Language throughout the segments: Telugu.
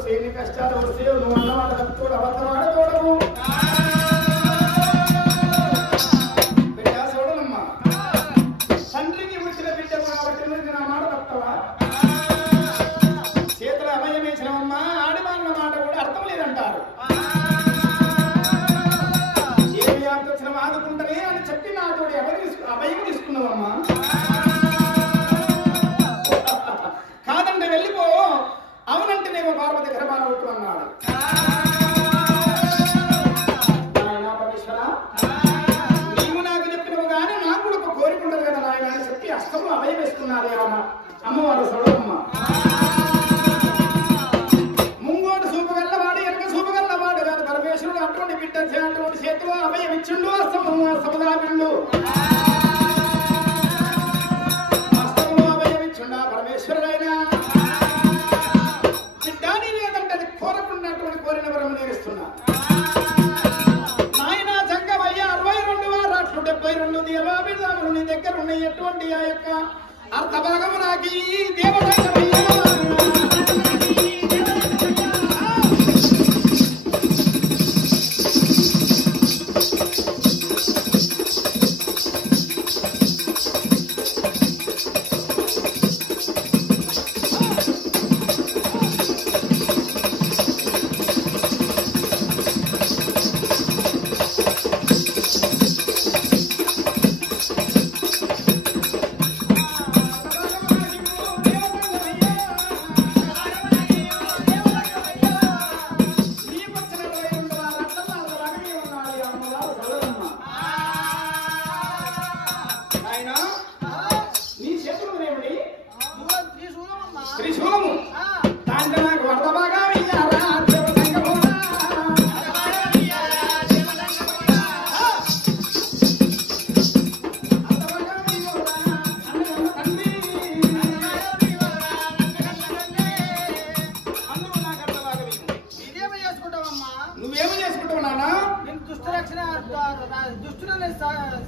సేని కష్టాలు వస్తే నువ్వు అన్నమాట తోడు అబద్ధమాట తోడవు బిడ్డ చూడనమ్మా తండ్రికి వచ్చిన బిడ్డ కాబట్టి నువ్వు నా మాట తప్పవా చేతుల అభయం వేసినవమ్మా ఆడిమాన్న మాట కూడా అర్థం లేదంటారు ఏమి ఆలోచన ఆదుకుంటనే అని చెప్పి నాతో అభయం తీసుకున్నావమ్మా కాదంటే వెళ్ళిపో అవునంటే నేను పార్వతి గర్భాన ఉంటున్నాడు నీవు నాకు చెప్పినవు కానీ నాకు కూడా ఒక కోరిక ఉండదు కదా నాయన అని చెప్పి అష్టంలో అభయం వేసుకున్నారే అమ్మవారు సౌడమ్మ ముంగోడు చూపగల్లవాడు వెనక చూపగల్లవాడు కాదు పరమేశ్వరుడు అటువంటి బిడ్డ అటువంటి చేతిలో అభయం ఇచ్చిండు సముదారుడు అష్టంలో అభయం ఇచ్చిండు పరమేశ్వరుడైనా బిడ్డాని లేదంటే అది కోరకున్నటువంటి కోరిన వరం నేరుస్తున్నా నాయన జంగమయ్య 62 వారాట్లు 72 దేవాభిధానులు నీ దగ్గర ఉన్న ఎటువంటి ఆ యొక్క అర్థభాగము నాకు ఈ దేవదంగమయ్య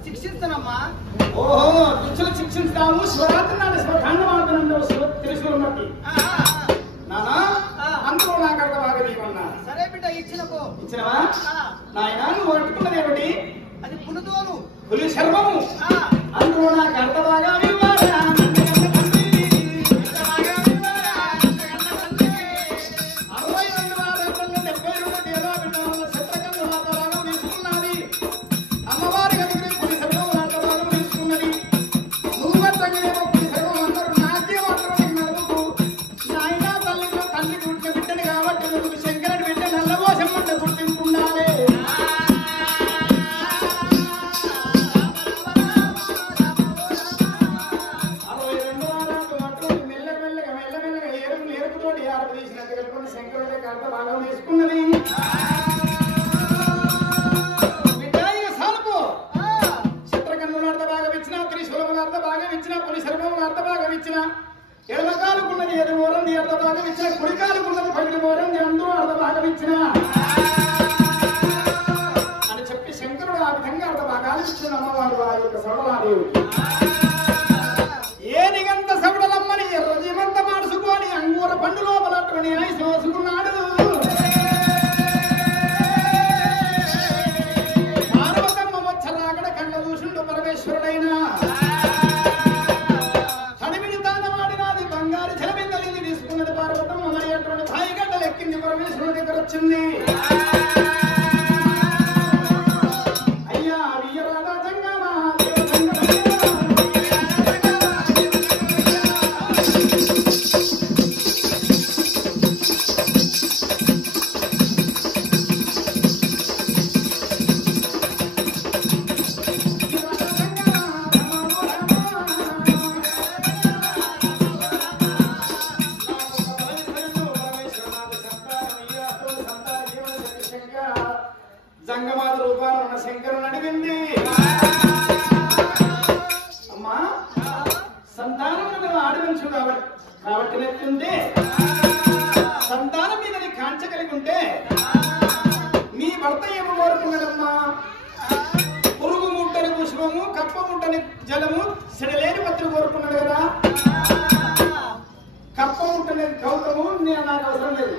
శిక్షిస్తానమ్మా ఓహో దుష్టులు శిక్షిస్తాము శివరాత్రి నాడు శివకాండమాడుతున్నాడు త్రిశూలం బట్టి నానా అందులో నాకు అర్థం బాగా సరే బిడ్డ ఇచ్చినవా నాయన నువ్వు పట్టుకున్నది ఏమిటి అది పులితోలు పులి శర్మము అందులో నాకు అర్థం బాగా ఎడమకాలుకున్నది ఎదురు మోరం అర్ధ భాగం ఇచ్చిన కుడికాలుకున్నది పగిలి మోరం అందరూ అర్ధ భాగం ఇచ్చిన అని చెప్పి శంకరుడు ఆ విధంగా అర్ధ భాగాలు ఇచ్చిన అమ్మవారు ఆ యొక్క సౌడలాదేవికి ఏ నిగంత సౌడలమ్మని ఎర్ర జీవంత మార్చుకొని అంగూర పండు లోపల సోసుకున్నాడు పార్వతమ్మ వచ్చలాగడ కళ్ళ చూసిండు పరమేశ్వరుడైనా పార్వతమ్మ మరి అటువంటి భాయిగడ్డలు ఎక్కింది పరమేశ్వరుడి దగ్గర వచ్చింది అయ్యా వీరరాధా జంగమా జంగమాద రూపాలు ఉన్న శంకరుని అడిగింది అమ్మా సంతానం ఆడవచ్చు కాబట్టి నెత్తుంటే సంతానం మీద కాంచ కలిగి ఉంటే మీ భర్త ఏమో కోరుకున్నాడమ్మా పురుగు ముట్టని పుష్పము కప్ప ముట్టని జలము సిడలేని పత్రులు కోరుకున్నాడు కదా కప్ప ముట్టని గౌతము నేను నాకు అవసరం లేదు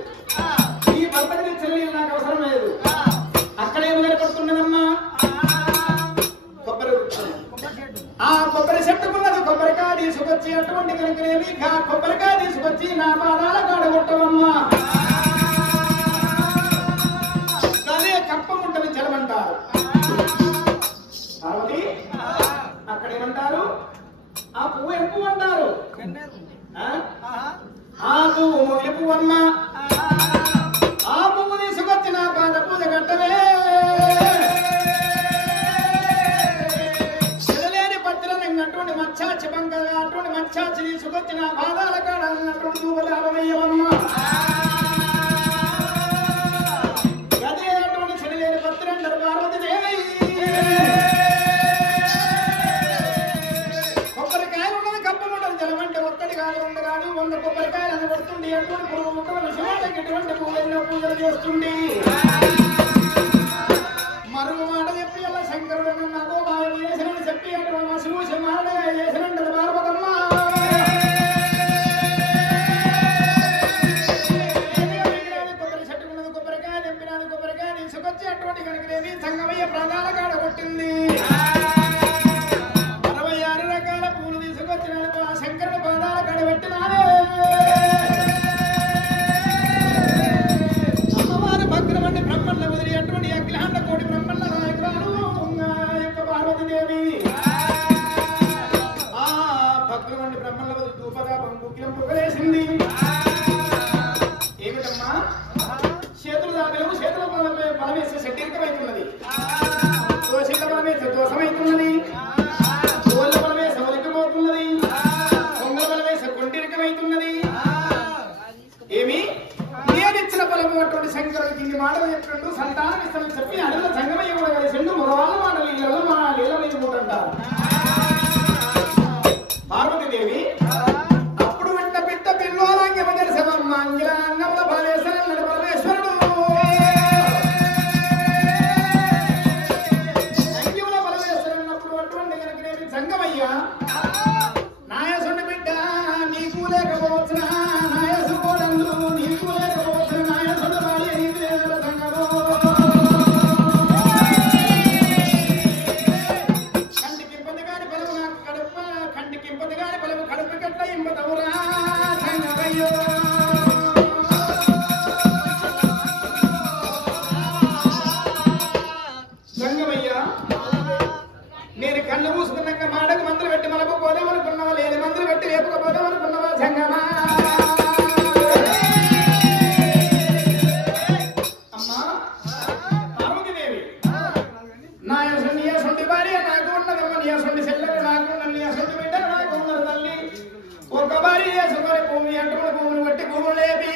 ఎన్నో పూజలు చేస్తుంది. మరుగు మాట చెప్పి అలా శంకరుడు నన్ను మాయ చేసినని చెప్పి అక్కడ మసిమూసి మారడగా చేసినంటే పార్వతమ్మ కొబ్బరి చెట్టుకున్నది కొబ్బరికాయ నింపినది కొబ్బరికాయ తీసుకొచ్చి అటువంటి కనుకనేది సంగమయ్య ప్రాణాల కాడ కొట్టింది. 66 రకాల పూలు తీసుకొచ్చినది ఆ శంకరుడు పాదాల కాడ పెట్టినాడే. అమ్మవారు భద్రమండి బ్రహ్మణ వదిలి అటువంటి అఖిలాండ కోటి బ్రహ్మణ నాయకురాలు యొక్క పార్వతీదేవి ఆ భద్రమండి బ్రహ్మణ వదిలి దూపగా బుక్కిలం పొగలేసింది. ఏమిటమ్మా చేతులు దాగలేవు చేతుల బలమేస్తే శక్తికమైతున్నది. దోషిక బలమేస్తే దోషమైతున్నది. గోళ్ళ బలమేస్తే ఒలికిపోతున్నది. కొంగల బలమేస్తే కొంటిరికమైతున్నది. ఏమి నేనిచ్చిన బలము అటువంటి శంకరుడికి ఇన్ని మాటలు చెప్పినట్టు సంతానం ఇస్తానని చెప్పి అడవుల సంగమయ్య కూడా కలిసిండు. మగవాళ్ళ మాటలు ఇళ్ళలో మా లీలమైన మూటంటారు. పార్వతీదేవి అప్పుడు వెంట పిట్ట పిల్లోలాంగమ దర్శనమ్మ అంగిలాంగముల బాలేశ్వరుడు పరమేశ్వరుడు అంగిముల పరమేశ్వరుడు అటువంటి కనుక సంగమయ్య నాయసుని బిడ్డ నీకు లేకపోవచ్చునా నాయసు కోడందు నీకు లేకపోవచ్చు నాయసుడు భార్య నీకు లేదు సంగమో కంటికింపదిగాని పలువు నాకు కడుపు కంటికింపదిగాని పలువు కడుపు కట్ట ఇంపదవురా సంగమయ్యో. సంగమయ్య నేను కళ్ళు మూసుకున్నాక మాడకు మందులు పెట్టి మనకు పోదామనుకున్నావా లేని మందులు పెట్టి రేపుకపోదామనుకున్నావా సంగమా. అమ్మా పార్వతీదేవి నా యశుండి భార్య నాకు ఉన్నదమ్మ నీ యశుండి చెల్లెలు నాకు ఉన్న నీ యశుండి బిడ్డ నాకు ఉన్నది తల్లి. ఒక భార్య వేసుకొని భూమి అంటున్న భూమిని బట్టి భూములు లేపి